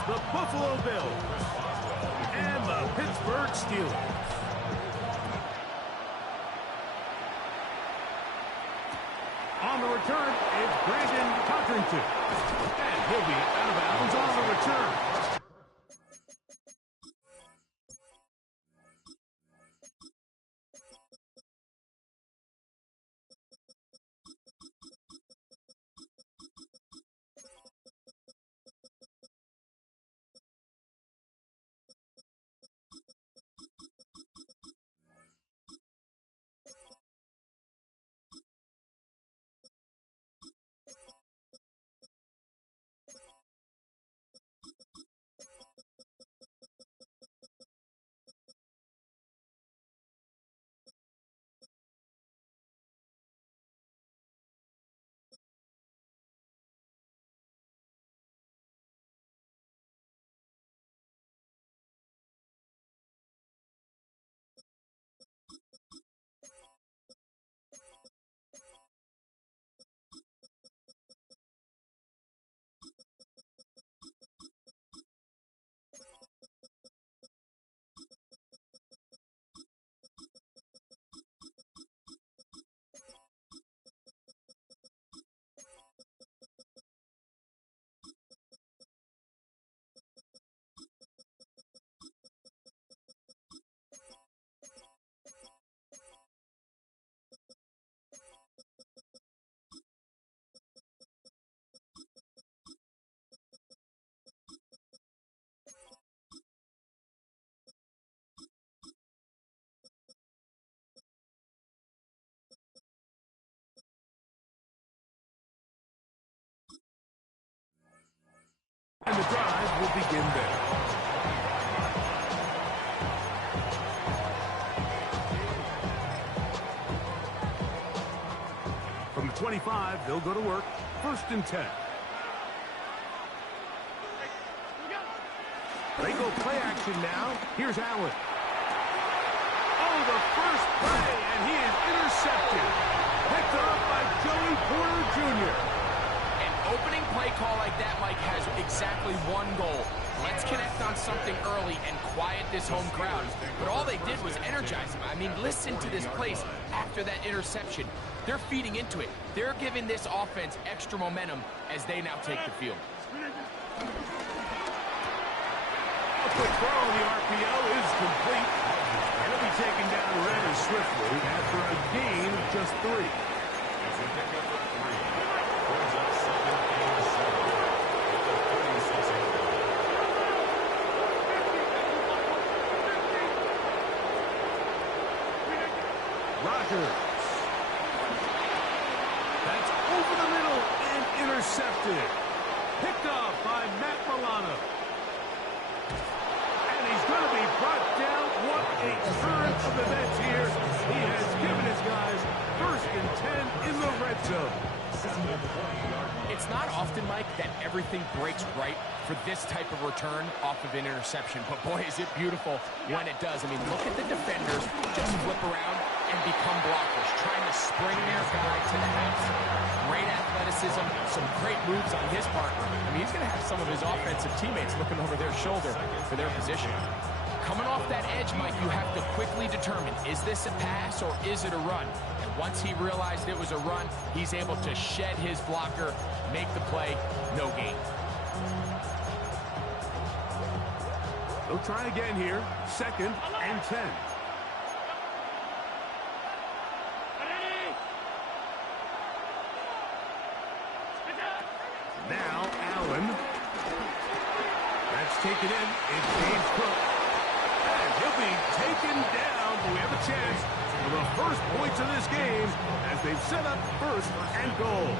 against the Buffalo Bills and the Pittsburgh Steelers. On the return, it's Brandon Cotrington. And he'll be out of bounds on the return. And the drive will begin there. From the 25, they'll go to work. 1st and 10. They go play action now. Here's Allen. Oh, the first play, and he is intercepted. Picked up by Joey Porter Jr. Opening play call like that, Mike, has exactly one goal. Let's connect on something early and quiet this home crowd. But all they did was energize them. I mean, listen to this place after that interception. They're feeding into it. They're giving this offense extra momentum as they now take the field. A quick throw on the RPO is complete. And he'll be taken down rather swiftly after a gain of just 3. Rodgers. That's over the middle and intercepted. Picked up by Matt Milano. And he's going to be brought down. What a turn of events here. He has given his guys 1st and 10 in the red zone. It's not often, Mike, that everything breaks right for this type of return off of an interception. But boy, is it beautiful when it does. I mean, look at the defenders just flip around and become blockers, trying to spring their guy to the house. Great athleticism, some great moves on his part. I mean, he's going to have some of his offensive teammates looking over their shoulder for their position. Coming off that edge, Mike, you have to quickly determine, is this a pass or is it a run? And once he realized it was a run, he's able to shed his blocker, make the play, no gain. They'll try again here. 2nd and 10. Now Allen. That's taken in. It's James Cook. And he'll be taken down. But we have a chance for the first points of this game as they've set up 1st and goal.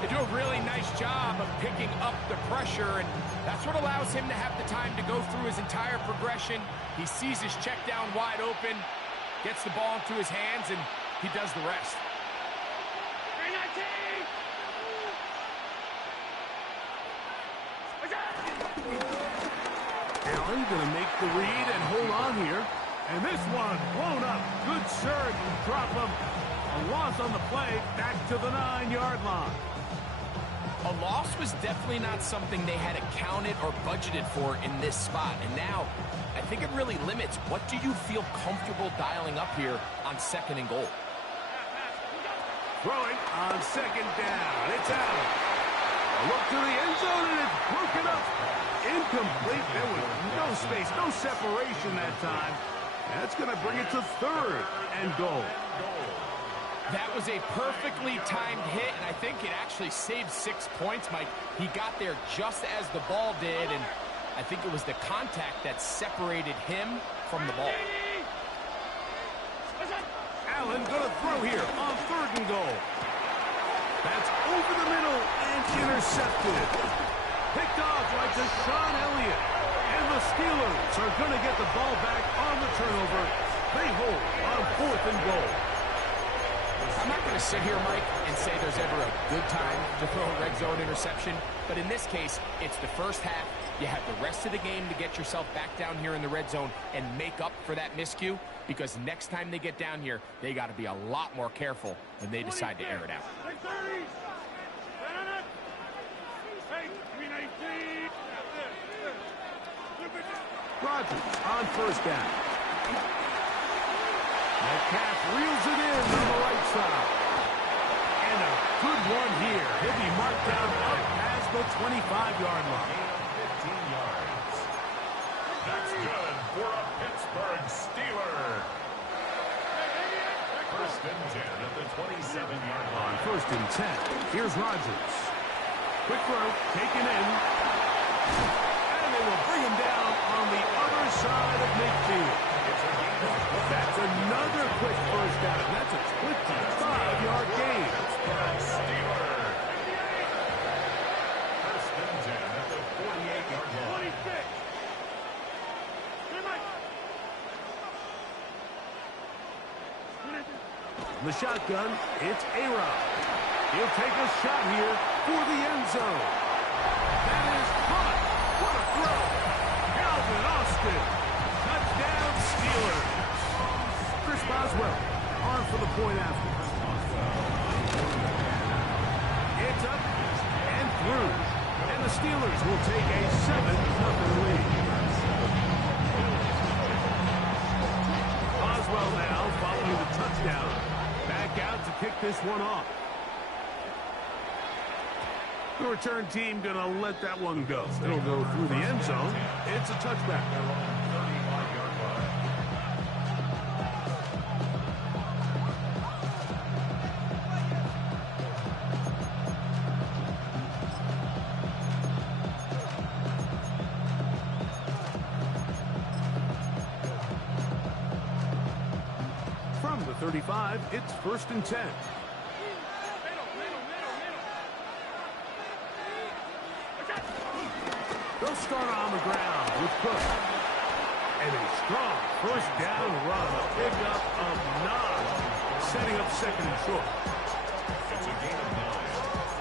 They do a really nice job of picking up the pressure, and that's what allows him to have the time to go through his entire progression. He sees his check down wide open, gets the ball into his hands, and he does the rest. Allen going to make the read and hold on here. And this one blown up. Good surge. Drop him. A loss on the play. Back to the 9-yard line. A loss was definitely not something they had accounted or budgeted for in this spot. And now, I think it really limits what do you feel comfortable dialing up here on 2nd and goal. Throwing on 2nd down. It's out. A look to the end zone, and it's broken up. Incomplete. There was no space, no separation that time. That's going to bring it to 3rd and goal. That was a perfectly timed hit, and I think it actually saved 6 points, Mike. He got there just as the ball did, and I think it was the contact that separated him from the ball. Allen going to throw here on 3rd and goal. That's over the middle and intercepted. Picked off by Deshaun Elliott. And the Steelers are going to get the ball back on the turnover. They hold on 4th and goal. I'm not going to sit here, Mike, and say there's ever a good time to throw a red zone interception, but in this case, it's the first half. You have the rest of the game to get yourself back down here in the red zone and make up for that miscue, because next time they get down here, they got to be a lot more careful when they decide to air it out. Rodgers on 1st down. Metcalf reels it in on the right side. And a good one here. He'll be marked down up past the 25-yard line. 15 yards. That's good for a Pittsburgh Steeler. 1st and 10 at the 27-yard line. 1st and 10. Here's Rodgers. Quick throw, taken in. And they will bring him down on the other side of midfield. That's another quick 1st down. That's a 25-yard gain. Steeler. 1st and 10 at the 48-yard line. The shotgun, it's A-Rod. He'll take a shot here for the end zone. That is caught. What a throw. Calvin Austin. Touchdown Steelers. Chris Boswell on for the point after. It's up and through. And the Steelers will take a 7-0 lead. Boswell now following the touchdown. Back out to kick this one off. The return team going to let that one go. It'll go through the end zone. It's a touchback. From the 35, it's 1st and 10. They'll start on the ground with Cook. And a strong 1st down run. A pickup of 9. Setting up 2nd and short. It's a gain of 9.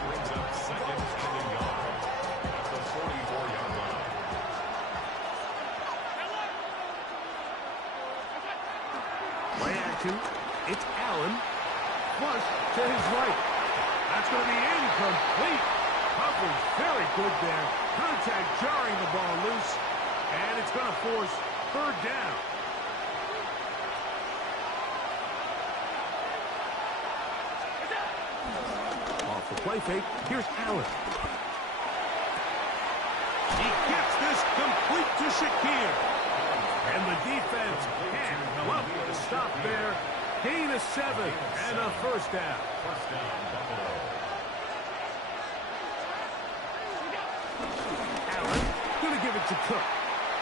Brings up 2nd and a yard at the 44-yard line. Play action. It's Allen. Flush to his right. That's going to be incomplete. Coverage very good there. Contact jarring the ball loose. And it's going to force 3rd down. Off the play fake. Here's Allen. He gets this complete to Shakir. And the defense can't come up with a stop there. Gain of 7 and a 1st down. 1st down, Buffalo. Allen going to give it to Cook.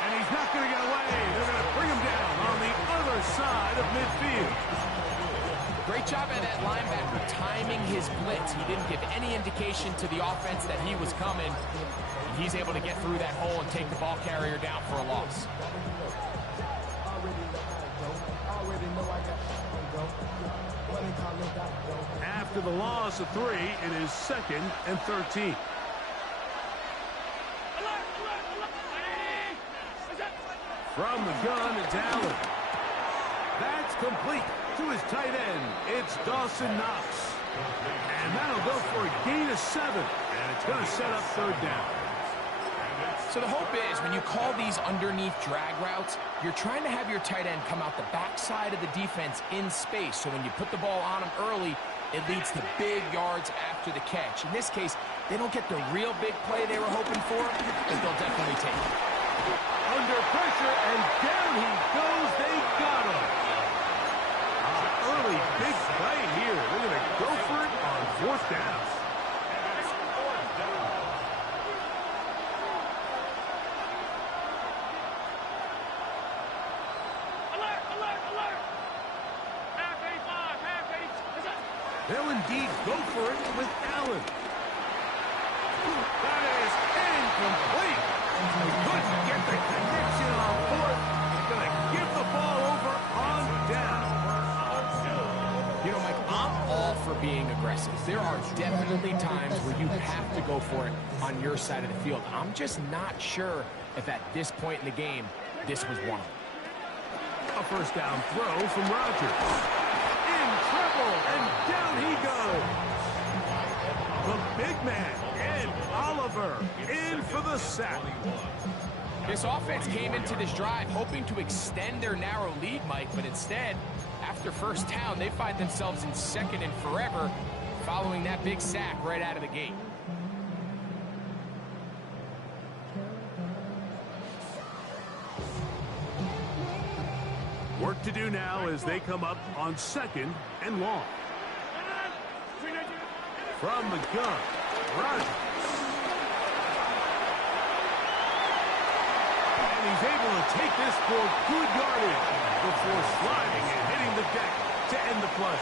And he's not going to get away. They're going to bring him down on the other side of midfield. Great job by that linebacker timing his blitz. He didn't give any indication to the offense that he was coming. He's able to get through that hole and take the ball carrier down for a loss. After the loss of 3, it is 2nd and 13. From the gun, it's Allen. That's complete to his tight end. It's Dawson Knox. And that'll go for a gain of 7. And it's going to set up third down. So the hope is when you call these underneath drag routes, you're trying to have your tight end come out the backside of the defense in space. So when you put the ball on him early, it leads to big yards after the catch. In this case, they don't get the real big play they were hoping for, but they'll definitely take it. Under pressure, and down he goes. They got him. Early big play here. They're going to go for it on fourth down. They'll indeed go for it with Allen. That is incomplete. They couldn't get the connection on fourth. They're going to give the ball over on down. You know, Mike, I'm all for being aggressive. There are definitely times where you have to go for it on your side of the field. I'm just not sure if at this point in the game, this was one of them. A first down throw from Rodgers. Trouble, and down he goes. The big man, Ed Oliver, in for the sack. This offense came into this drive hoping to extend their narrow lead, Mike, but instead, after first down, they find themselves in second and forever following that big sack right out of the gate. Work to do now as they come up on second and long. From the gun, Rodgers. And he's able to take this for good yardage before sliding and hitting the deck to end the play.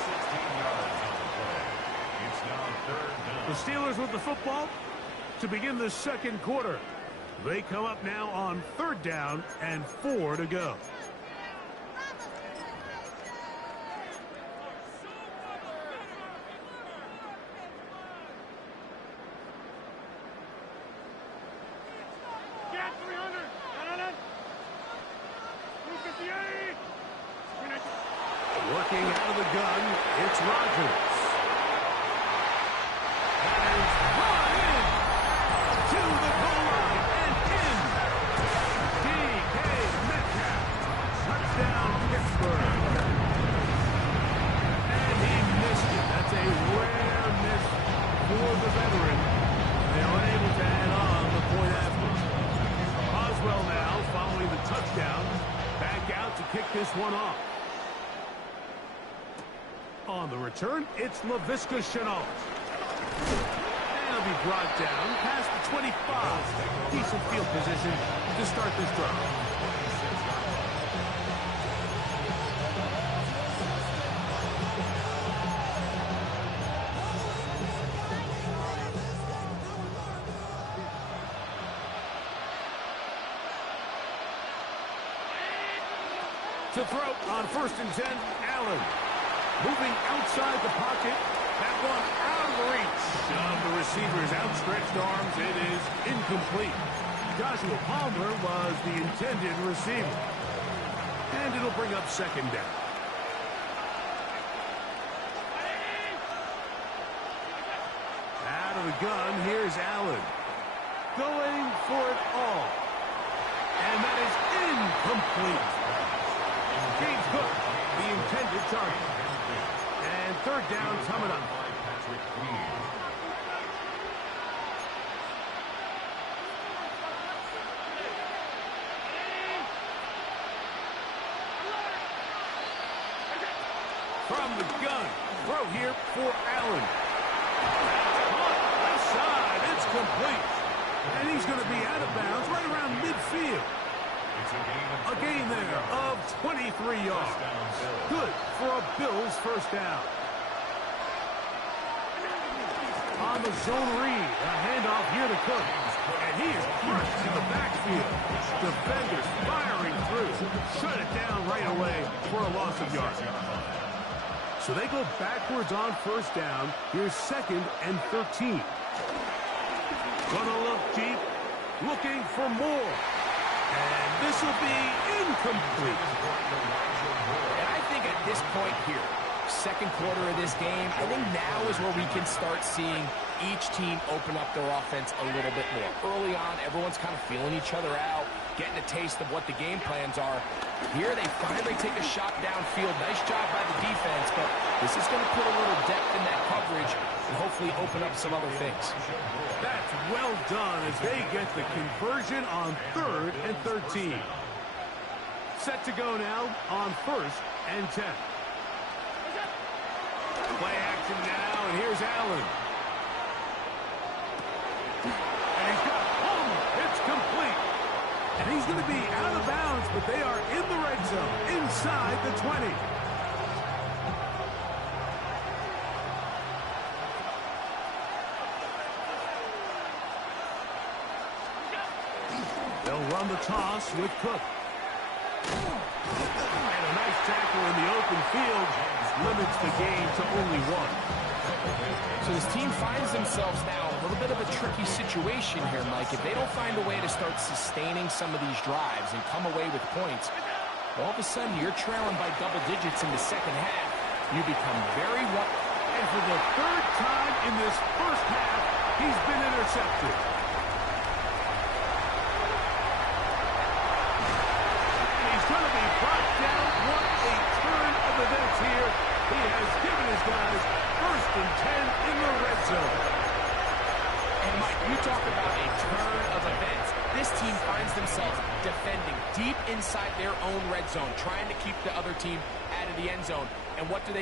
The Steelers with the football to begin the second quarter. They come up now on third down and 4 to go. Working out of the gun, it's Rodgers. And he's brought in to the goal line and in. DK Metcalf. Touchdown, Pittsburgh. And he missed it. That's a rare miss for the veteran. They are unable to add on the point after. Boswell now following the touchdown. Back out to kick this one off. On the return, it's Laviska Shenault. And he'll be brought down past the 25. Decent field position to start this drive. To throw on 1st and 10, Allen. Moving outside the pocket. That one out of the reach of the receiver's outstretched arms. It is incomplete. Joshua Palmer was the intended receiver. And it'll bring up second down. Out of the gun, here's Allen. Going for it all. And that is incomplete. James Cook, the intended target. And third down coming up. From the gun, throw here for Allen. Left side, it's complete. And he's going to be out of bounds right around midfield. A gain there of 23 yards. Good for a Bills first down. On the zone read, a handoff here to Cook. And he is crushed in the backfield. Defenders firing through. Shut it down right away for a loss of yards. So they go backwards on first down. Here's 2nd and 13. Gonna look deep, looking for more. And this will be incomplete. And I think at this point here, second quarter of this game, I think now is where we can start seeing each team open up their offense a little bit more. Early on, everyone's kind of feeling each other out, getting a taste of what the game plans are. Here they finally take a shot downfield. Nice job by the defense, but this is going to put a little depth in that coverage and hopefully open up some other things. That's well done as they get the conversion on 3rd and 13. Set to go now on 1st and 10. Play action now, and here's Allen. And he's got Palmer. It's complete. And he's going to be out of bounds, but they are in the red zone, inside the 20. They'll run the toss with Cook. And a nice tackle in the open field limits the game to only 1. So this team finds themselves now in a little bit of a tricky situation here, Mike. If they don't find a way to start sustaining some of these drives and come away with points, all of a sudden you're trailing by double digits in the second half. You become very one. And for the 3rd time in this first half, he's been intercepted. And he's going to be brought down. What a turn of events here. He has given his guys 1st and 10 in the red zone. And Mike, you talk about a turn of events. This team finds themselves defending deep inside their own red zone, trying to keep the other team out of the end zone. And what do?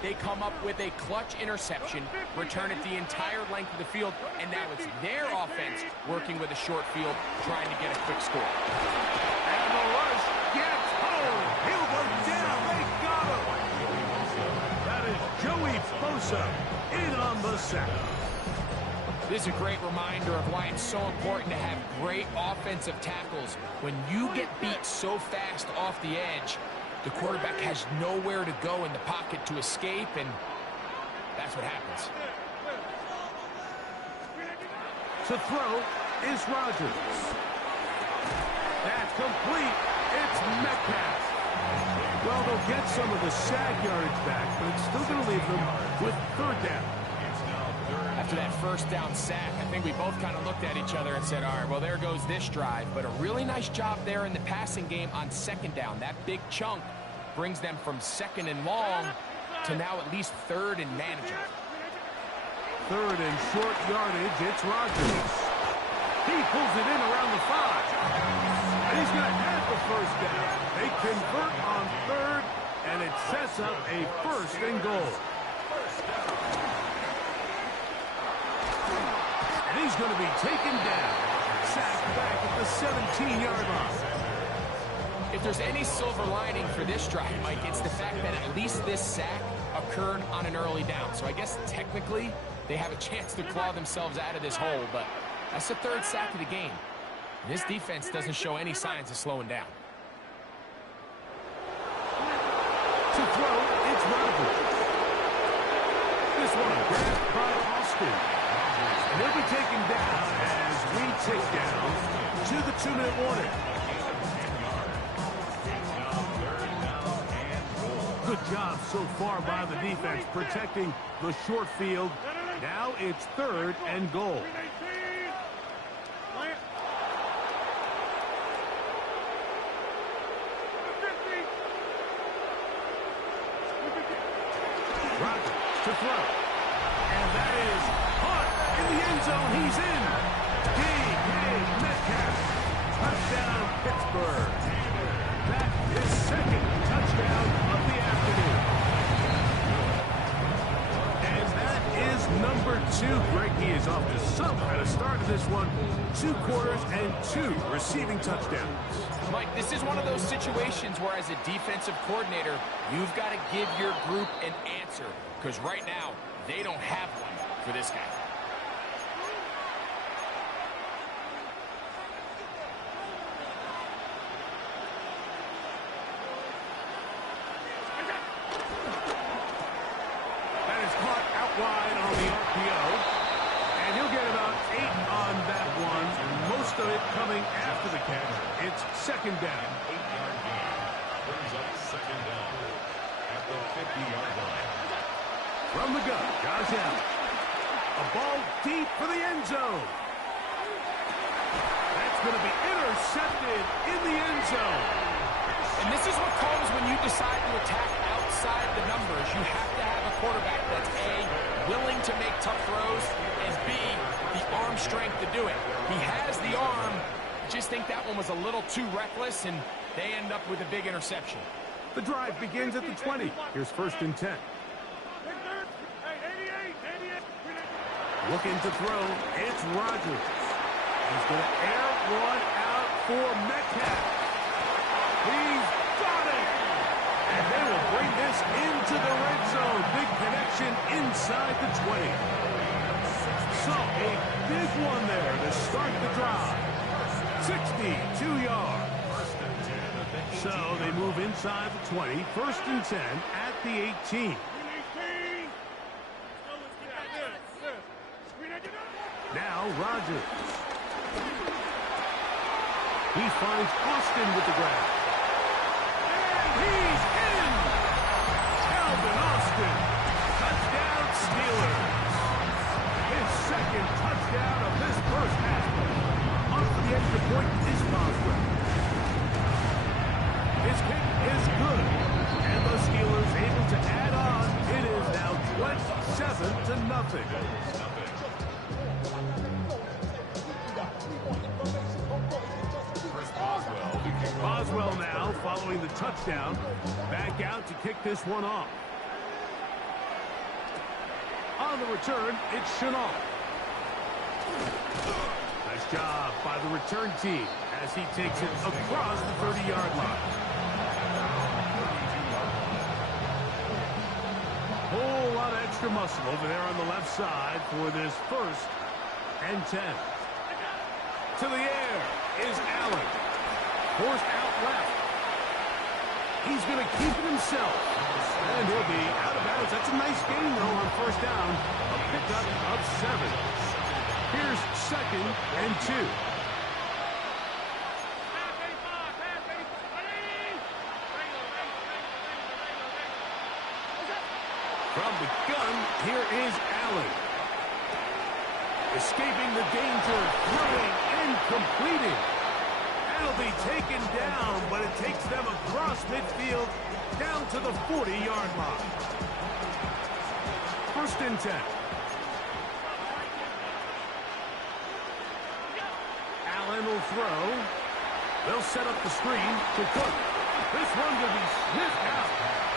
They come up with a clutch interception, return it the entire length of the field, and now it's their offense working with a short field, trying to get a quick score. And the rush gets home. He'll go down. They got him. That is Joey Bosa in on the sack. This is a great reminder of why it's so important to have great offensive tackles. When you get beat so fast off the edge, the quarterback has nowhere to go in the pocket to escape, and that's what happens. To throw is Rodgers. That's complete. It's Metcalf. Well, they'll get some of the sack yardage back, but it's still going to leave them with 3rd down. After that first down sack, I think we both kind of looked at each other and said, all right, well, there goes this drive. But a really nice job there in the passing game on 2nd down. That big chunk brings them from 2nd and long to now at least 3rd and manageable. 3rd and short yardage, it's Rodgers. He pulls it in around the 5. And he's going to have the 1st down. They convert on 3rd, and it sets up a 1st and goal. And he's going to be taken down. Sacked back at the 17-yard line. If there's any silver lining for this drive, Mike, it's the fact that at least this sack occurred on an early down. So I guess technically they have a chance to claw themselves out of this hole, but that's the 3rd sack of the game. And this defense doesn't show any signs of slowing down. To throw, it's Rodgers. This one grabbed by Austin. And he'll be taken down as we tick down to the 2-minute warning. Good job so far by the defense protecting the short field. Now it's 3rd and goal. Rodgers to throw. And that is caught in the end zone. He's in. D.K. Metcalf. Touchdown, Pittsburgh. That is 2nd touchdown of the afternoon. And that is number 2. Greg, he is off to some kind of start to this one. 2 quarters and 2 receiving touchdowns. Mike, this is one of those situations where as a defensive coordinator, you've got to give your group an answer. Because right now, they don't have one for this guy. That is caught out wide on the RPO. And he'll get about 8 on that one. Most of it coming after the catch. It's 2nd down. 8-yard gain. Brings up 2nd down. At the 50-yard line. From the gun, Josh Allen. A ball deep for the end zone. That's going to be intercepted in the end zone. And this is what comes when you decide to attack outside the numbers. You have to have a quarterback that's A, willing to make tough throws, and B, the arm strength to do it. He has the arm. Just think that one was a little too reckless, and they end up with a big interception. The drive begins at the 20. Here's 1st and 10. Looking to throw, it's Rodgers. He's going to air one out for Metcalf. He's got it! And they will bring this into the red zone. Big connection inside the 20. So, a big one there to start the drive. 62 yards. So, they move inside the 20. 1st and 10 at the 18. Now Rodgers. He finds Austin with the grab. And he's in! Calvin Austin. Touchdown Steelers. His 2nd touchdown of this first half. Off the extra point is Boswell. His kick is good. And the Steelers able to add on. It is now 27-0. Boswell now, following the touchdown, back out to kick this one off. On the return, it's Shenault. Nice job by the return team as he takes it across the 30-yard line. Whole lot of extra muscle over there on the left side for this 1st and 10. To the air is Allen. Forced out left. He's going to keep it himself. And he'll be out of bounds. That's a nice gain, though, on 1st down. A pickup of 7. Here's 2nd and 2. From the gun, here is Allen. Escaping the danger, throwing and completing. That'll be taken down, but it takes them across midfield down to the 40-yard line. 1st and 10. Allen will throw. They'll set up the screen to Cook. This one will be sniffed out,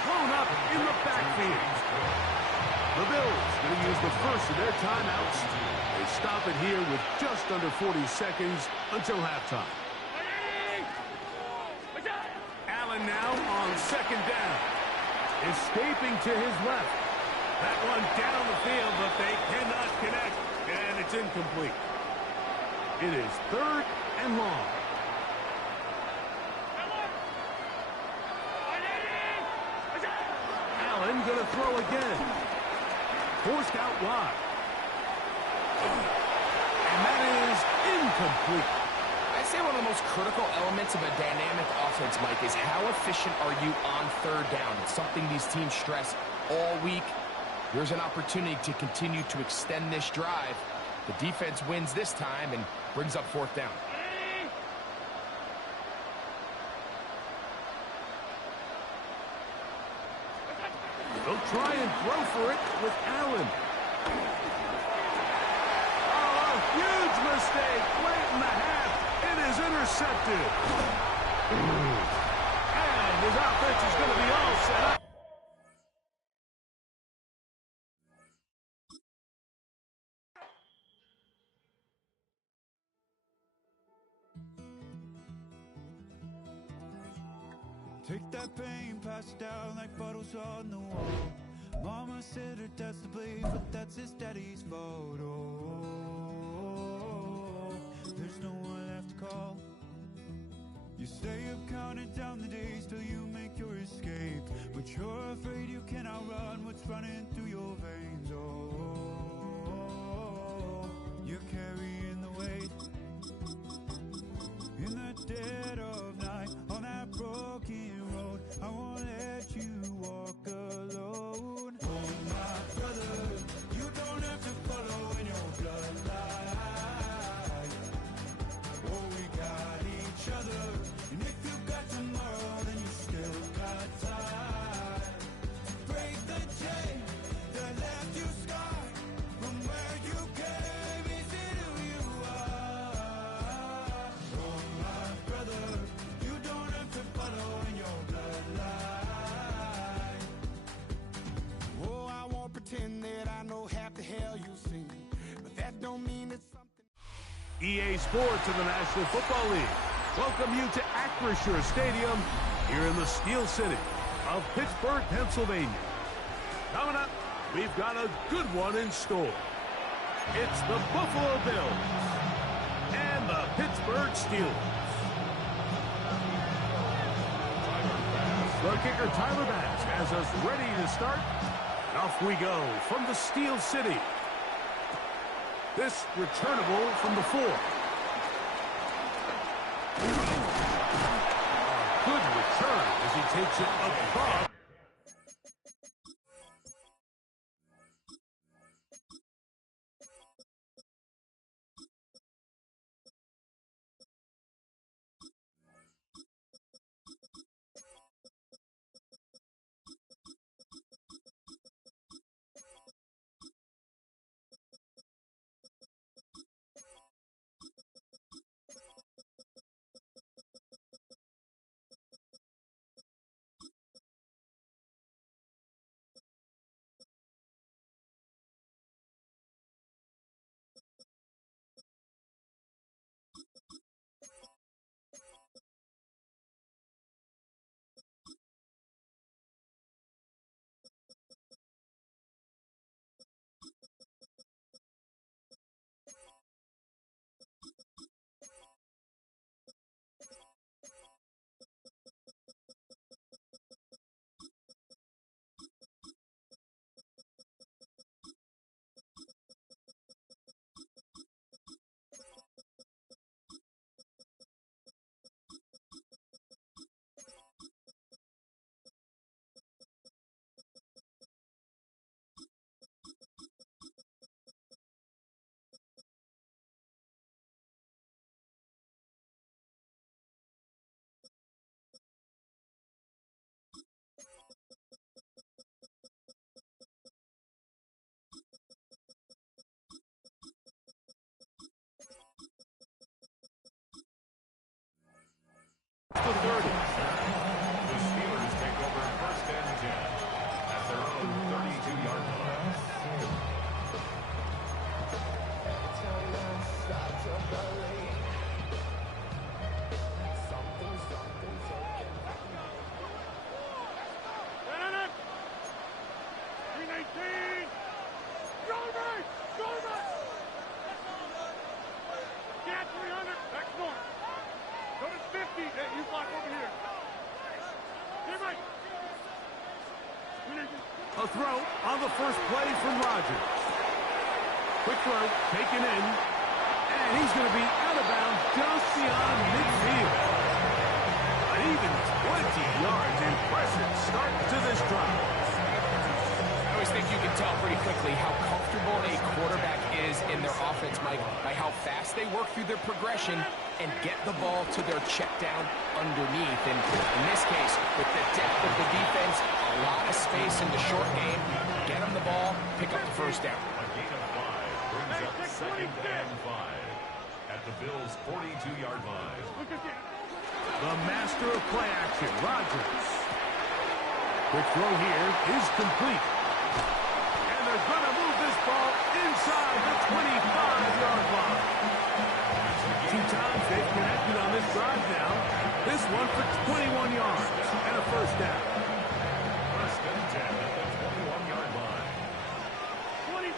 thrown up in the backfield. The Bills going to use the first of their timeouts. They stop it here with just under 40 seconds until halftime. Allen now on 2nd down. Escaping to his left. That one down the field, but they cannot connect, and it's incomplete. It is 3rd and long. Allen going to throw again. Forced out wide. And that is incomplete. I'd say one of the most critical elements of a dynamic offense, Mike, is how efficient are you on 3rd down? It's something these teams stress all week. Here's an opportunity to continue to extend this drive. The defense wins this time and brings up 4th down. They'll try and throw for it with Allen. Oh, a huge mistake late in the half. It is intercepted. And his offense is going to be all set up. Take that pain, pass it down like bottles on the wall. Mama said her dad's the blame, but that's his daddy's fault. Oh, there's no one left to call. You stay up counting down the days till you make your escape, but you're afraid you cannot run what's running through your veins. Oh, you're carrying the weight in the dead of night on that broken road. I won't let you walk away. EA Sports of the National Football League welcome you to Acrisure Stadium here in the Steel City of Pittsburgh, Pennsylvania. Coming up, we've got a good one in store. It's the Buffalo Bills and the Pittsburgh Steelers. The kicker, Tyler Bass, has us ready to start. Off we go from the Steel City. This returnable from the 4. A good return as he takes it above. The 30. The Steelers take over first and 10 at their own 32-yard line. A throw on the first play from Rodgers. Quick throw, taken in, and he's going to be out of bounds just beyond midfield. An even 20 yards. Impressive start to this drive. I always think you can tell pretty quickly how comfortable a quarterback is in their offense, Mike, by how fast they work through their progression and get the ball to their check down underneath. And in this case, with the depth of the defense, a lot of space in the short game, get them the ball, pick up the first down. A gain of 5 brings up second and 5 at the Bills' 42-yard line. The master of play action, Rodgers. Quick throw here is complete. And they're going to move this ball inside the 25-yard line. 2 times they've connected on this drive now. This one for 21 yards and a first down. First and 10 at the 21-yard line. 26.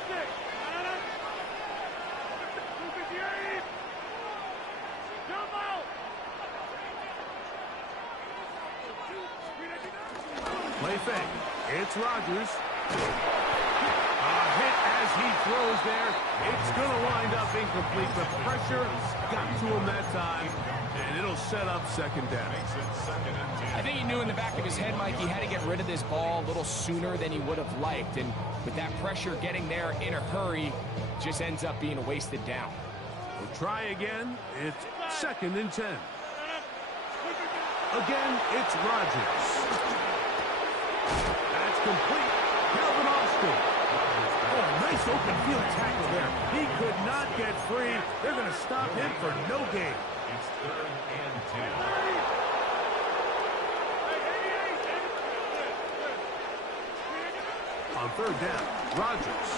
Jump out. Play fake. It's Rodgers. A hit as he throws there. It's going to wind up incomplete. The pressure got to him that time, and it'll set up second down. Makes it second and 10. I think he knew in the back of his head, Mike, he had to get rid of this ball a little sooner than he would have liked. And with that pressure getting there in a hurry, just ends up being a wasted down. We'll try again. It's second and 10. Again, it's Rodgers. That's complete. Calvin Austin. Oh, nice open field tackle there. He could not get free. They're going to stop him for no gain. It's third and 10. On third down, Rodgers.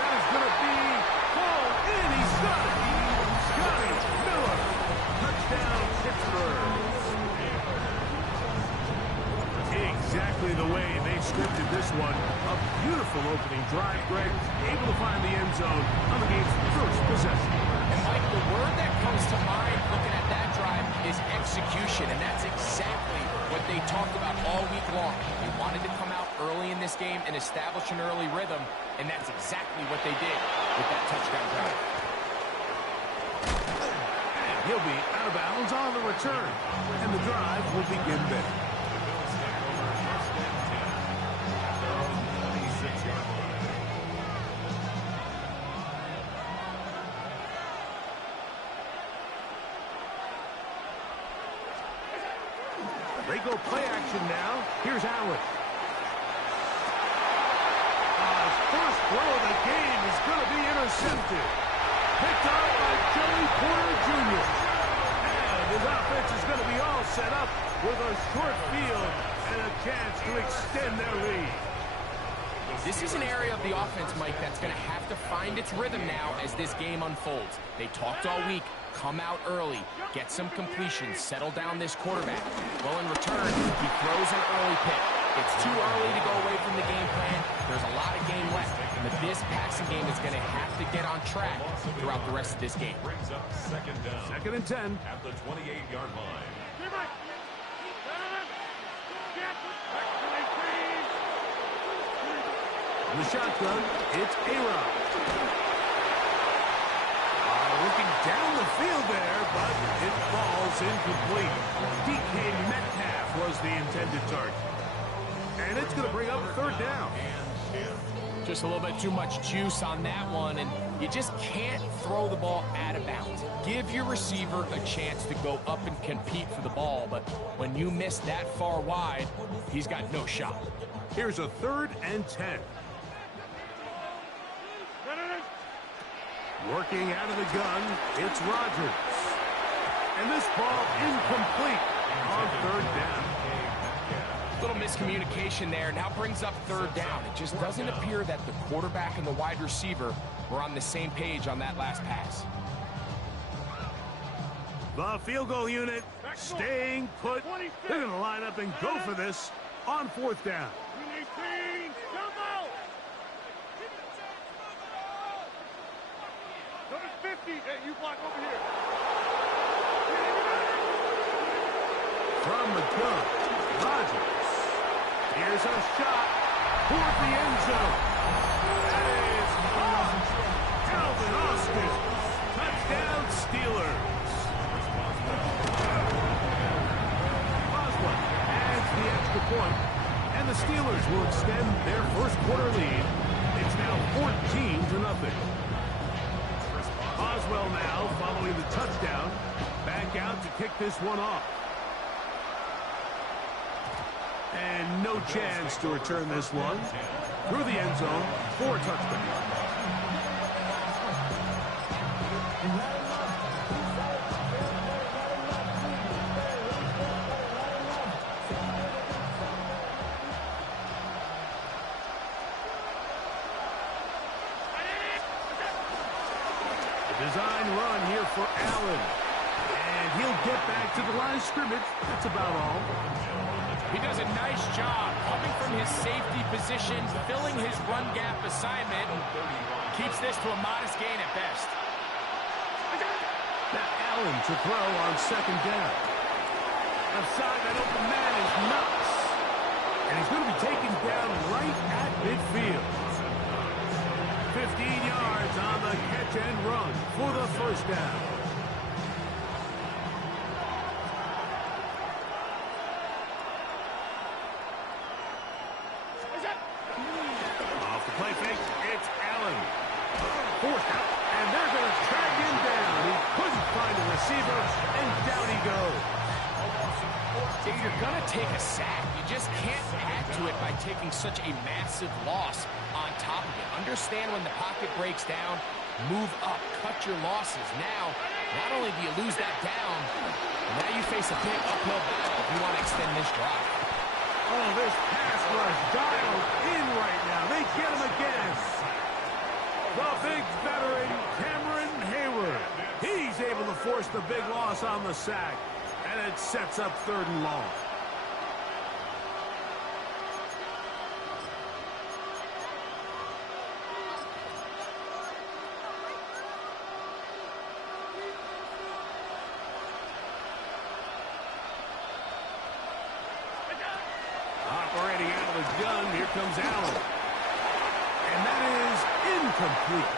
That is going to be called scripted, this one. A beautiful opening drive, Greg. Able to find the end zone on the game's first possession. And Mike, the word that comes to mind looking at that drive is execution, and that's exactly what they talked about all week long. They wanted to come out early in this game and establish an early rhythm, and that's exactly what they did with that touchdown drive. And he'll be out of bounds on the return, and the drive will begin there. They go play action now. Here's Allen. His first throw of the game is going to be intercepted. Picked up by Joey Porter Jr. And his offense is going to be all set up with a short field and a chance to extend their lead. This is an area of the offense, Mike, that's going to have to find its rhythm now as this game unfolds. They talked all week. Come out early, get some completions, settle down this quarterback. Well, in return, he throws an early pick. It's too early to go away from the game plan. There's a lot of game left, but this passing game is going to have to get on track throughout the rest of this game. Brings up second down. 2nd and 10. At the 28-yard line. In the shotgun, it's A-Rod. Looking down the field there, but it falls incomplete. DK Metcalf was the intended target. And it's going to bring up 3rd down. Just a little bit too much juice on that one, and you just can't throw the ball out of bounds. Give your receiver a chance to go up and compete for the ball, but when you miss that far wide, he's got no shot. Here's a 3rd and 10. Working out of the gun, it's Rodgers. And this ball incomplete on 3rd down. Little miscommunication there. Now brings up 3rd down. It just doesn't appear that the quarterback and the wide receiver were on the same page on that last pass. The field goal unit staying put. They're going to line up and go for this on 4th down. Number 50, hey, you block over here. From the gun, Rodgers. Here's a shot toward the end zone. That is caught. Calvin Austin. Touchdown, Steelers. Boswell adds the extra point, and the Steelers will extend their first quarter lead. It's now 14-0. Boswell now following the touchdown. Back out to kick this one off. And no chance to return this one. Through the end zone for a touchdown. Design run here for Allen. And he'll get back to the line of scrimmage. That's about all. He does a nice job coming from his safety position, filling his run gap assignment, and keeps this to a modest gain at best. Now Allen to throw on 2nd down. Outside that open man is Knox. And he's going to be taken down right at midfield. 15 yards on the catch and run for the 1st down. Off the play fake, it's Allen. 4th out, and they're going to track him down. He couldn't find a receiver, and down he goes. If you're going to take a sack, you just can't add to it by taking such a massive loss on top of it. Understand when the pocket breaks down, move up, cut your losses. Now, not only do you lose that down, now you face a big uphill battle if you want to extend this drive. Oh, this pass rush dialed in right now. They get him again. The big veteran, Cameron Hayward. He's able to force the big loss on the sack, and it sets up 3rd and long. comes Allen. And that is incomplete.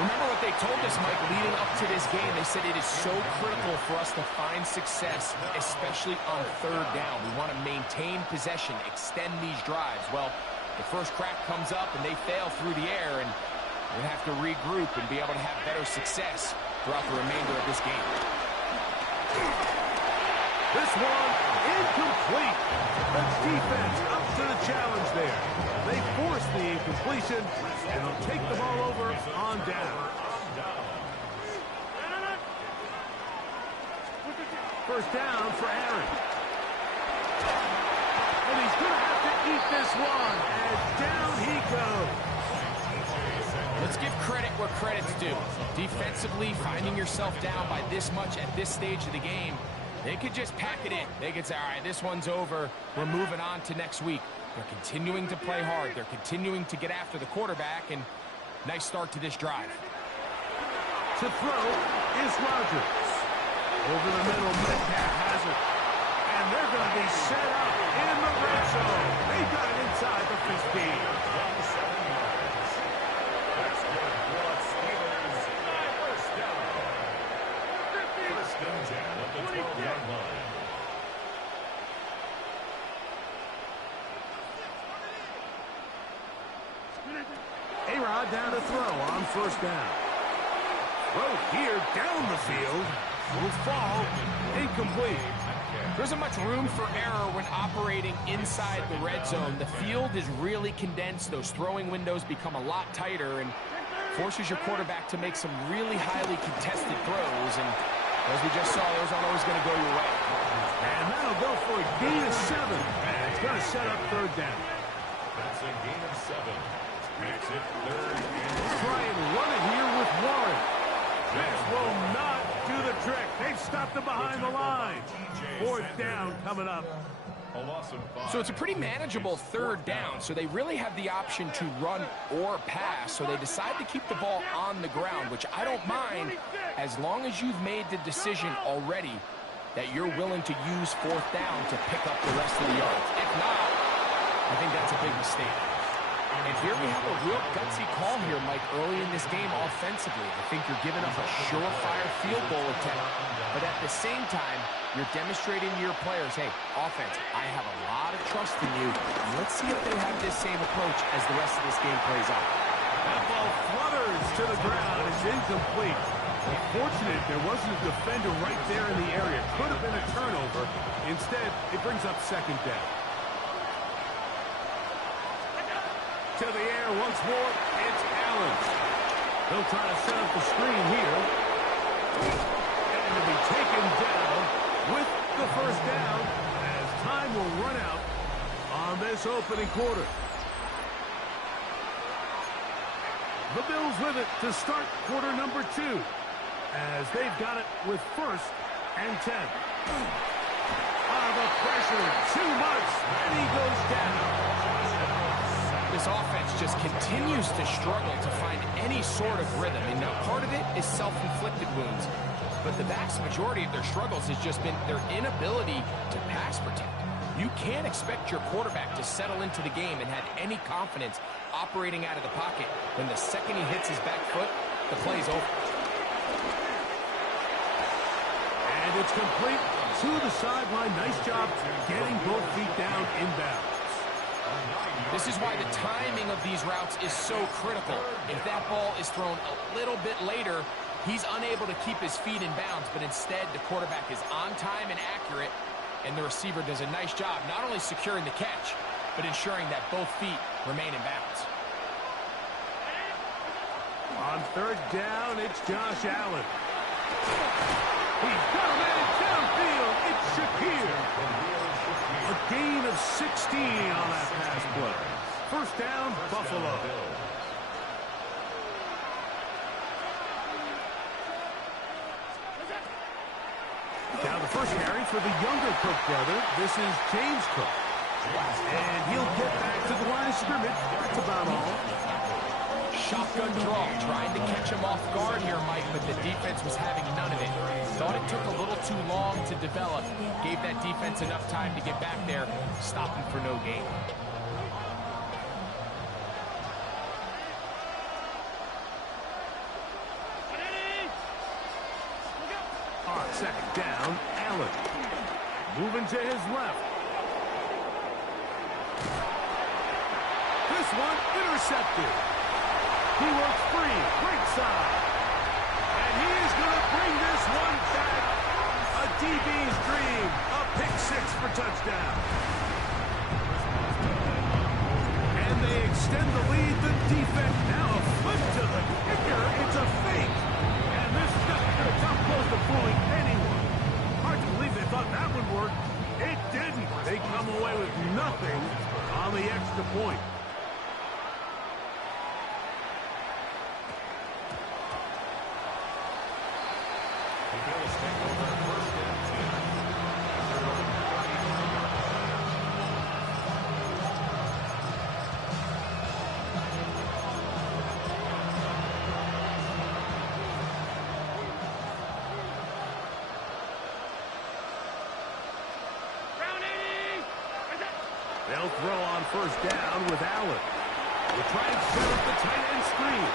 Remember what they told us, Mike, leading up to this game. They said it is so critical for us to find success, especially on third down. We want to maintain possession, extend these drives. Well, the first crack comes up and they fail through the air, and we have to regroup and be able to have better success throughout the remainder of this game. This one incomplete. The defense up to the challenge there. They force the incompletion, and they'll take the ball over on down. First down for Aaron. And he's going to have to eat this one, as down he goes. Let's give credit where credit's due. Defensively, finding yourself down by this much at this stage of the game, they could just pack it in. They could say, all right, this one's over. We're moving on to next week. They're continuing to play hard. They're continuing to get after the quarterback, and nice start to this drive. To throw is Rodgers. Over the middle, Metcalf has it. And they're going to be set up in the red zone. They got it inside the 15. A-Rod down to throw on first down. Throw here down the field. Will fall. Incomplete. There isn't much room for error when operating inside the red zone. The field is really condensed. Those throwing windows become a lot tighter and forces your quarterback to make some really highly contested throws. And as we just saw, those aren't always going to go your way. And that'll go for a gain of 7. And it's going to set up third down. That's a gain of 7. Makes it third and Try and run it here with Warren. This will not do the trick. They've stopped him behind the line. Fourth down coming up. a loss of 5. So it's a pretty manageable third down, so they really have the option to run or pass, so they decide to keep the ball on the ground, which I don't mind as long as you've made the decision already that you're willing to use fourth down to pick up the rest of the yards. If not, I think that's a big mistake. And here we have a real gutsy call here, Mike, early in this game offensively. I think you're giving up a surefire field goal attempt. But at the same time, you're demonstrating to your players, hey, offense, I have a lot of trust in you. Let's see if they have this same approach as the rest of this game plays out. That ball flutters to the ground. It's incomplete. Fortunate there wasn't a defender right there in the area. Could have been a turnover. Instead, it brings up second down. To the air once more, it's Allen. They'll try to set up the screen here. And to be taken down with the first down as time will run out on this opening quarter. The Bills with it to start quarter number 2 as they've got it with first and 10. The pressure, too much, and he goes down. This offense just continues to struggle to find any sort of rhythm. And now part of it is self-inflicted wounds. But the vast majority of their struggles has just been their inability to pass protect. You can't expect your quarterback to settle into the game and have any confidence operating out of the pocket when the second he hits his back foot, the play's over. And it's complete to the sideline. Nice job getting both feet down inbounds. This is why the timing of these routes is so critical. If that ball is thrown a little bit later, he's unable to keep his feet in bounds, but instead the quarterback is on time and accurate, and the receiver does a nice job not only securing the catch, but ensuring that both feet remain in bounds. On third down, it's Josh Allen. He's got a man downfield. It's Shakir. A gain of 16 on that pass play. First down, Buffalo. Now the first carry for the younger Cook brother. This is James Cook. And he'll get back to the line of scrimmage. That's about all. Shotgun draw, trying to catch him off guard here, Mike, but the defense was having none of it. Thought it took a little too long to develop. Gave that defense enough time to get back there, stopping for no gain. second down, Allen. Moving to his left. This one intercepted. He works free, right side. And he is going to bring this one back. A DB's dream. A pick six for touchdown. And they extend the lead. The defense now a flip to the kicker. It's a fake. And this is going to come close to fooling anyone. Hard to believe they thought that would work. It didn't. They come away with nothing on the extra point. They'll throw on first down with Allen. They try and set up the tight end screen.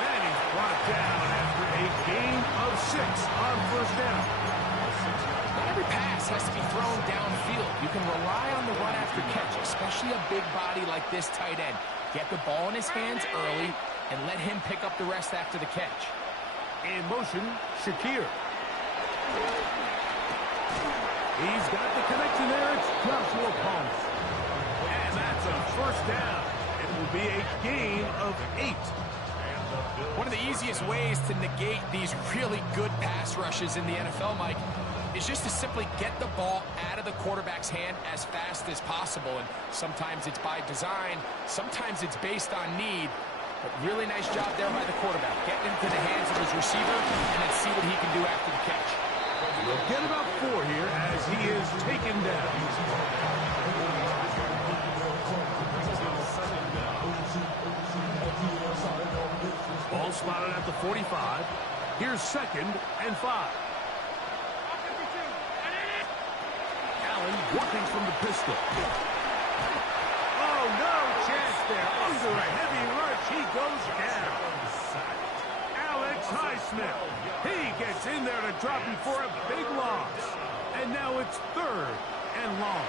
And he's brought down after a gain of 6 on first down. Not every pass has to be thrown downfield. You can rely on the run after catch, especially a big body like this tight end. Get the ball in his hands early and let him pick up the rest after the catch. In motion, Shakir. He's got the connection there. It's Joshua Palmer. And that's a first down. It will be a gain of 8. One of the easiest ways to negate these really good pass rushes in the NFL, Mike, is just to simply get the ball out of the quarterback's hand as fast as possible. And sometimes it's by design, sometimes it's based on need. But really nice job there by the quarterback, getting into the hands of his receiver and then see what he can do after the catch. We'll get about 4 here as he is taken down. Ball spotted at the 45. Here's 2nd and 5. Allen working from the pistol. Oh, no chance there. Under a heavy rush, he goes down. Alex Highsmith. He gets in there to drop him for a big loss. And now it's 3rd and long.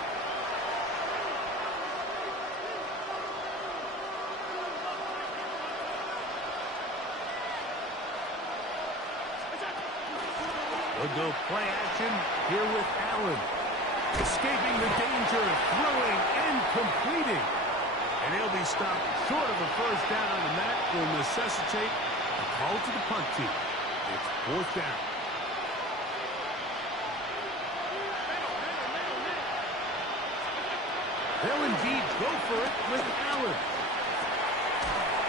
We'll go play action here with Allen. Escaping the danger, throwing and completing. And he'll be stopped short of a first down, and that will necessitate a call to the punt team. It's 4th down. They'll indeed go for it with Allen.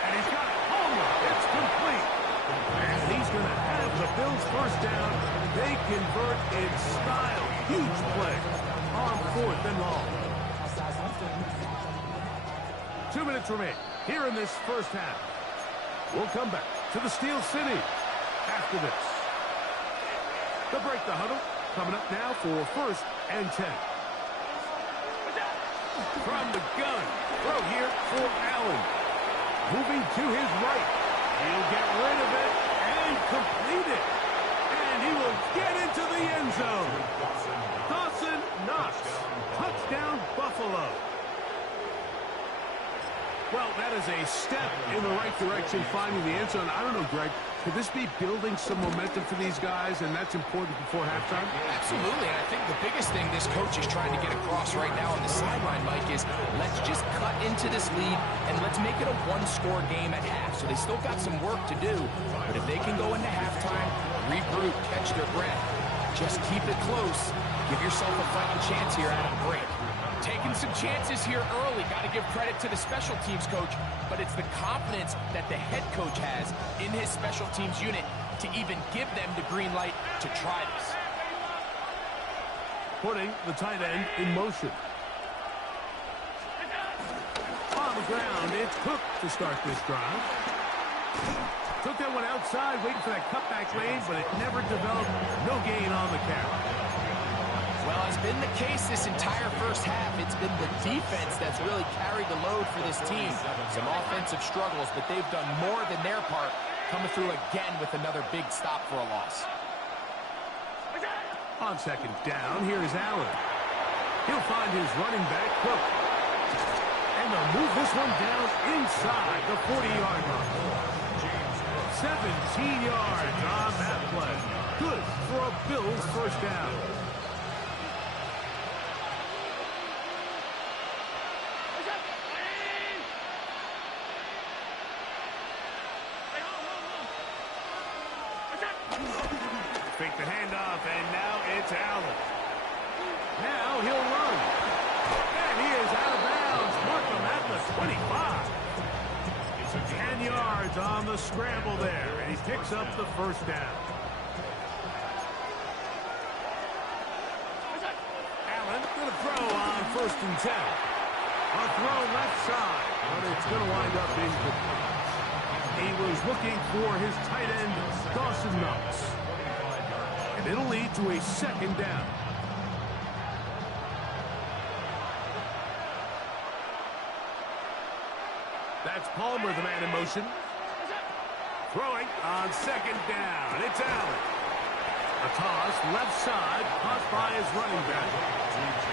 And he's got Palmer. It's complete. And he's going to have the Bills first down. They convert in style. Huge play on 4th and long. 2 minutes remain here in this first half. We'll come back to the Steel City after this. They'll break the huddle. Coming up now for 1st and 10. From the gun. Throw here for Allen. Moving to his right. He'll get rid of it and complete it. And he will get into the end zone. Dawson Knox. Touchdown, Buffalo. Well, that is a step in the right direction, finding the end zone. I don't know, Greg, could this be building some momentum for these guys, and that's important before halftime? Absolutely, and I think the biggest thing this coach is trying to get across right now on the sideline, Mike, is let's just cut into this lead, and let's make it a one-score game at half. So they still got some work to do, but if they can go into halftime, regroup, catch their breath, just keep it close, give yourself a fighting chance here at a break. Taking some chances here early. Got to give credit to the special teams coach, but it's the confidence that the head coach has in his special teams unit to even give them the green light to try this. Putting the tight end in motion. On the ground, it's Cook to start this drive. Took that one outside, waiting for that cutback lane, but it never developed. No gain on the carry. Well, it's been the case this entire first half. It's been the defense that's really carried the load for this team. Some offensive struggles, but they've done more than their part, coming through again with another big stop for a loss. On second down, here's Allen. He'll find his running back, Cook. And they'll move this one down inside the 40-yard line. 17 yards on that play. Good for a Bills first down. Fake the handoff, and now it's Allen. Now he'll run. And he is out of bounds. Markham at the 25. 10 yards on the scramble there, and he picks up the first down. Allen going to throw on 1st and 10. A throw left side, but it's going to wind up incomplete. He was looking for his tight end, Dawson Knox. And it'll lead to a 2nd down. That's Palmer, the man in motion. Throwing on 2nd down. It's Allen. A toss left side, caught by his running back.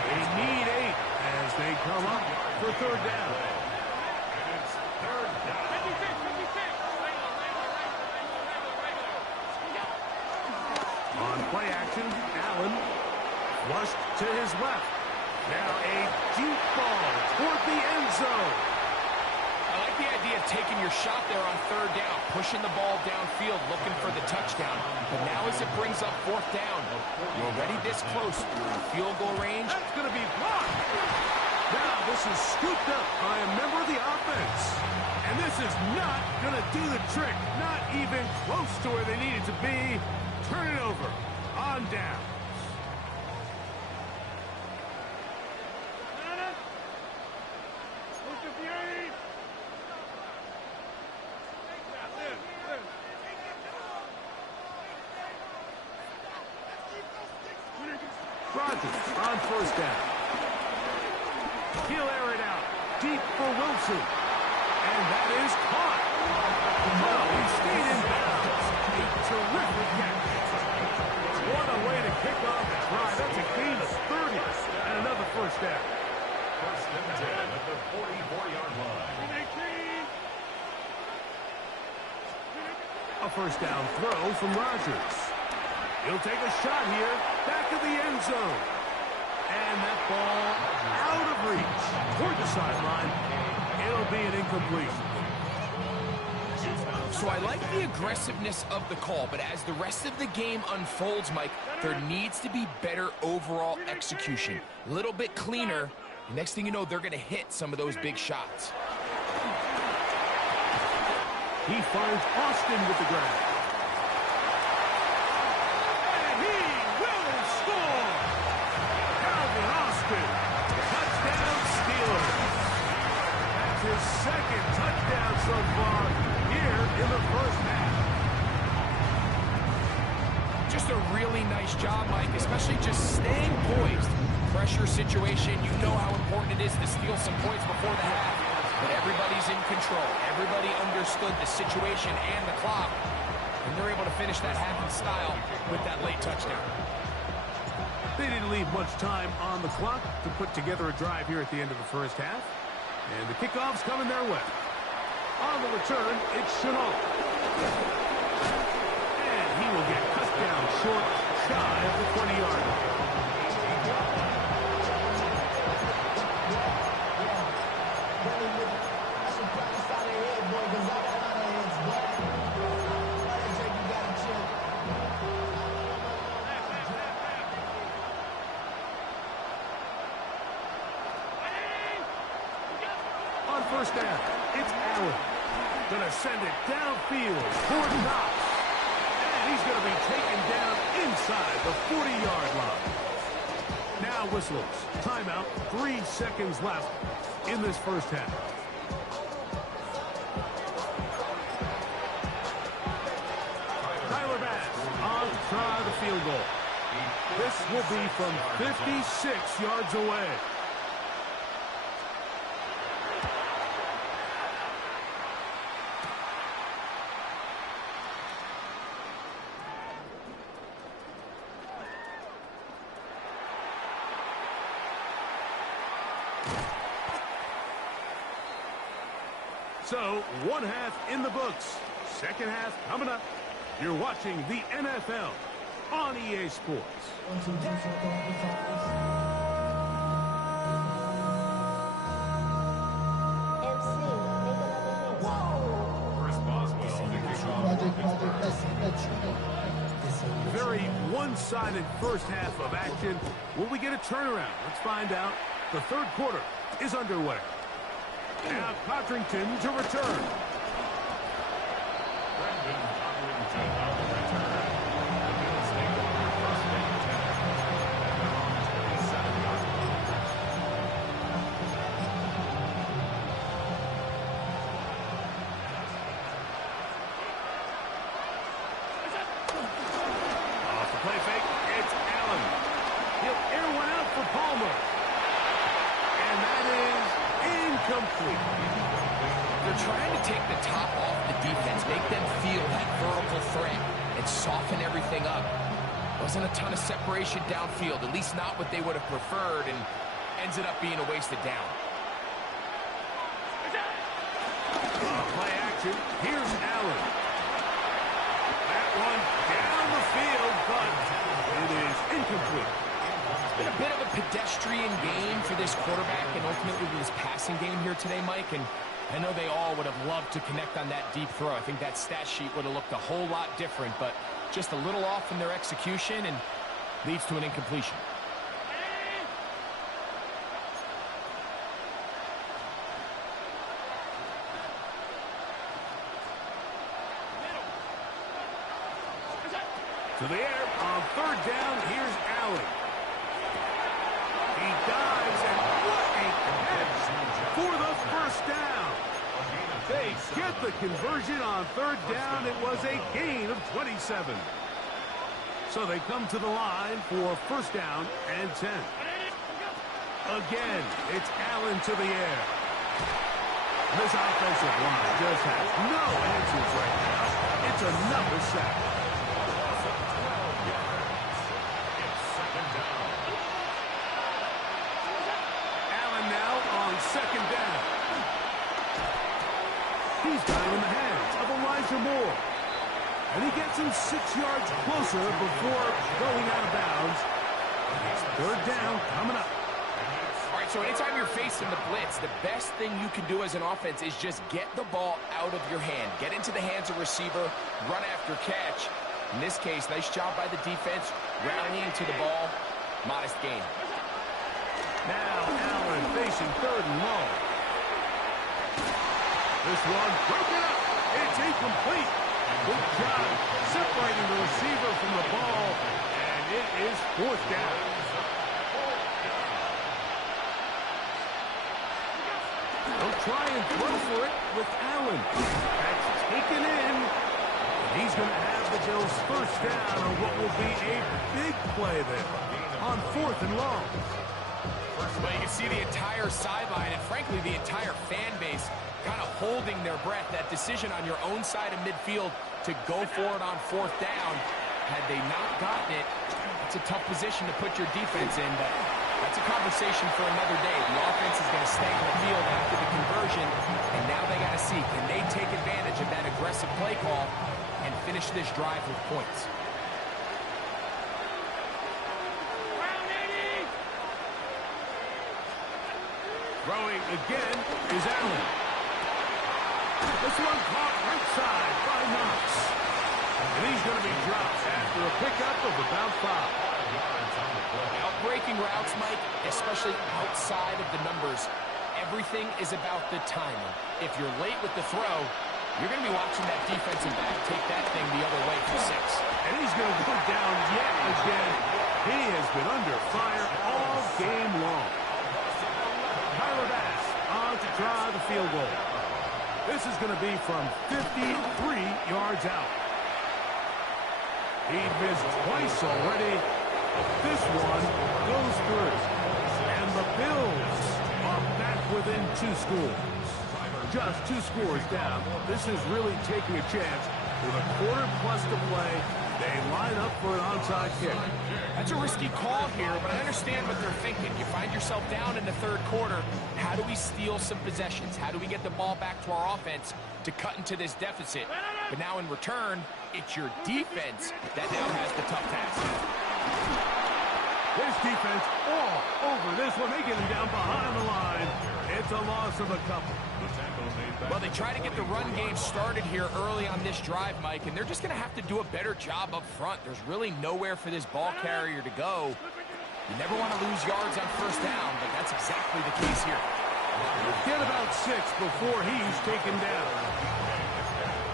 They need 8 as they come up for 3rd down. It's 3rd down. On play action, Allen flushed to his left. Now a deep ball toward the end zone. I like the idea of taking your shot there on 3rd down, pushing the ball downfield, looking for the touchdown. But now as it brings up 4th down, you're already this close. You're in field goal range. That's going to be blocked. Now this is scooped up by a member of the offense. And this is not going to do the trick. Not even close to where they needed to be. Turn it over on down. Rodgers on 1st down. He'll air it out deep for Wilson. And that is caught. Oh, he stayed in bounds. A terrific catch. What a way to kick off the drive. That's a gain of 30 and another 1st down. 1st and 10 at the 44-yard line. A 1st down throw from Rodgers. He'll take a shot here, back of the end zone. And that ball out of reach toward the sideline. It'll be an incompletion. So I like the aggressiveness of the call, but as the rest of the game unfolds, Mike, there needs to be better overall execution. A little bit cleaner. The next thing you know, they're going to hit some of those big shots. He finds Austin with the grab. And he will score! Calvin Austin, touchdown Steelers. That's his 2nd touchdown so far here in the 1st half. Just a really nice job, Mike, especially just staying poised. Pressure situation, you know how important it is to steal some points before the half. But everybody's in control. Everybody understood the situation and the clock. And they're able to finish that half in style with that late touchdown. They didn't leave much time on the clock to put together a drive here at the end of the 1st half. And the kickoff's coming their way. On the return, it's Shenault. And he will get cut down short, shy of the 20-yard line. On 1st down, it's Allen. Gonna send it downfield toward Knox. And he's gonna be taken down inside the 40-yard line. Now whistles. Timeout. 3 seconds left in this 1st half. Tyler Bass on to try the field goal. This will be from 56 yards away. So, one half in the books. Second half coming up. You're watching the NFL on EA Sports. Chris Boswell to kick off for Pittsburgh. Very one-sided first half of action. Will we get a turnaround? Let's find out. The third quarter is underway. Now Codrington to return. Brendan Codrington on the return. The Bills take over first and 10 at their own 27-yard line. Off the play fake, it's Allen. He'll air one out for Palmer. And that is incomplete. They're trying to take the top off the defense, make them feel that vertical threat, and soften everything up. Wasn't a ton of separation downfield, at least not what they would have preferred, and ends up being a wasted down. Play action. Here's Allen. That one down the field, but it is incomplete. It's been a bit of a pedestrian game for this quarterback and ultimately this passing game here today, Mike, and I know they all would have loved to connect on that deep throw. I think that stat sheet would have looked a whole lot different, but just a little off in their execution and leads to an incompletion. To the air on third down. Here's Allen. He dives, and what a catch for the first down. They get the conversion on third down. It was a gain of 27. So they come to the line for first down and 10. Again, it's Allen to the air. This offensive line just has no answers right now. It's another sack. Second down. He's got it in the hands of Elijah Moore. And he gets him 6 yards closer before going out of bounds. Third down coming up. All right, so anytime you're facing the blitz, the best thing you can do as an offense is just get the ball out of your hand. Get into the hands of receiver, run after catch. In this case, nice job by the defense, rallying to the ball. Modest gain. Now Allen facing third and long. This one broken up. It's incomplete. Good job separating the receiver from the ball, and it is fourth down. They'll try and throw for it with Allen. That's taken in. He's going to have the Bills first down on what will be a big play there on fourth and long. Well, you can see the entire sideline and, frankly, the entire fan base kind of holding their breath. That decision on your own side of midfield to go for it on fourth down, had they not gotten it, it's a tough position to put your defense in, but that's a conversation for another day. The offense is going to stay on the field after the conversion, and now they got to see, can they take advantage of that aggressive play call and finish this drive with points? Throwing again is Allen. This one caught right side by Knox. And he's going to be dropped after a pickup of about 5. Outbreaking routes, Mike, especially outside of the numbers, everything is about the timing. If you're late with the throw, you're going to be watching that defensive back take that thing the other way for 6. And he's going to go down yet again. He has been under fire all game long. Tyler Bass on to try the field goal. This is going to be from 53 yards out. He missed twice already. This one goes through. And the Bills are back within 2 scores. Just 2 scores down. This is really taking a chance with a quarter plus to play. They line line up for an onside kick. That's a risky call here, but I understand what they're thinking. You find yourself down in the third quarter. How do we steal some possessions? How do we get the ball back to our offense to cut into this deficit? But now in return, it's your defense that now has the tough task. This defense all over this one. They get him down behind the line. It's a loss of a couple. Well, they try to get the run game started here early on this drive, Mike, and they're just going to have to do a better job up front. There's really nowhere for this ball carrier to go. You never want to lose yards on first down, but that's exactly the case here. Get about 6 before he's taken down.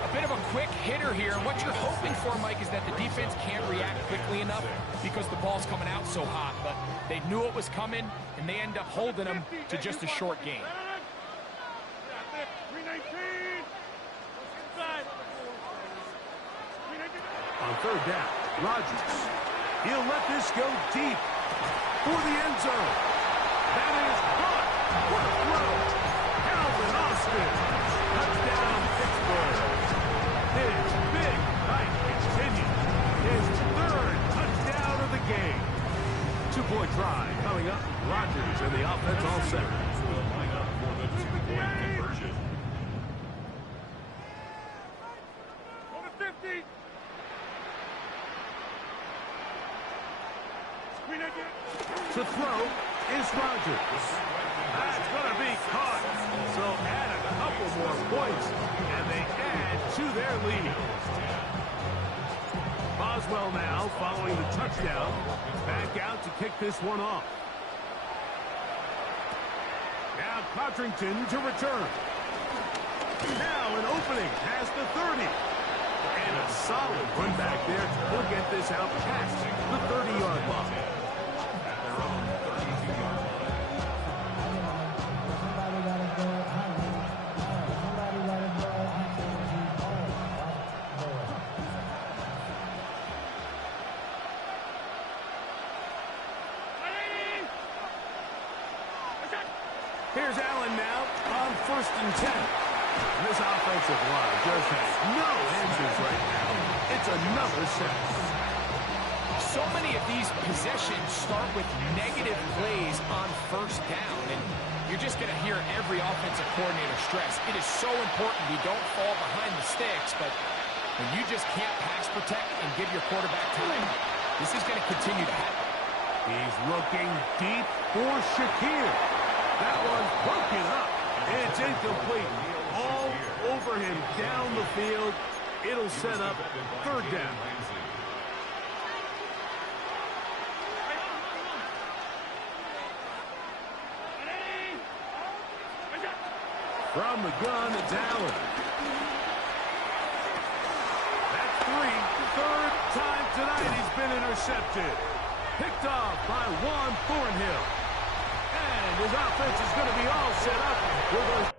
A bit of a quick hitter here, and what you're hoping for, Mike, is that the defense can't react quickly enough because the ball's coming out so hot, but they knew it was coming, and they end up holding them to just a short gain. On third down, Rodgers. He'll let this go deep for the end zone. That is caught. What a throw. Calvin Austin. Touchdown, Pittsburgh. His big night continues. His third touchdown of the game. 2-point try coming up. Rodgers and the offense all set. Will line up for the 2-point conversion. To throw is Rodgers. That's going to be caught. So add a couple more points, and they add to their lead. Boswell now, following the touchdown, back out to kick this one off. Now Codrington to return. Now an opening past the 30. And a solid run back there. He'll get this out past the 30-yard line. Here's Allen now on 1st and 10. This offensive line just has no answers right now. It's another set. So many of these possessions start with negative plays on first down, and you're just going to hear every offensive coordinator stress. It is so important we don't fall behind the sticks, but when you just can't pass protect and give your quarterback time, this is going to continue to happen. He's looking deep for Shakir. That one's broken up. It's incomplete. All over him down the field. It'll set up third down. From the gun, it's Allen. That's 3. Third time tonight he's been intercepted. Picked off by Juan Thornhill. And his offense is going to be all set up.